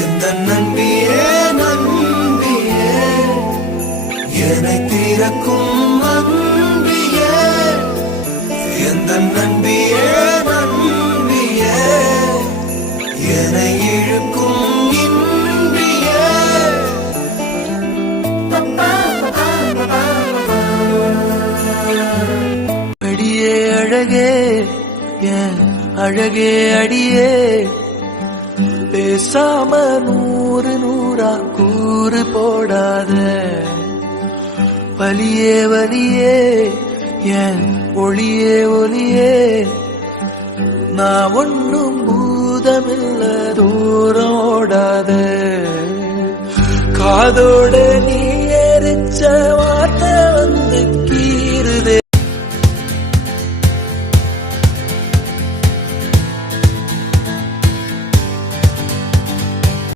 எந்த நம்பியே நம்பியே என்னை திறக்கும் அன்பியே எந்த நம்பியே நம்பியே என்னை இழுக்கும் இன்பியே அடியே அழகே என் அழகே அடியே பேசாம நூறு நூறா கூறு போடாத வலியே வலியே என் ஒளியே ஒளியே நான் ஒன்னும் பூதமில்ல தூரம் ஓடாத காதோட நீ எரிச்ச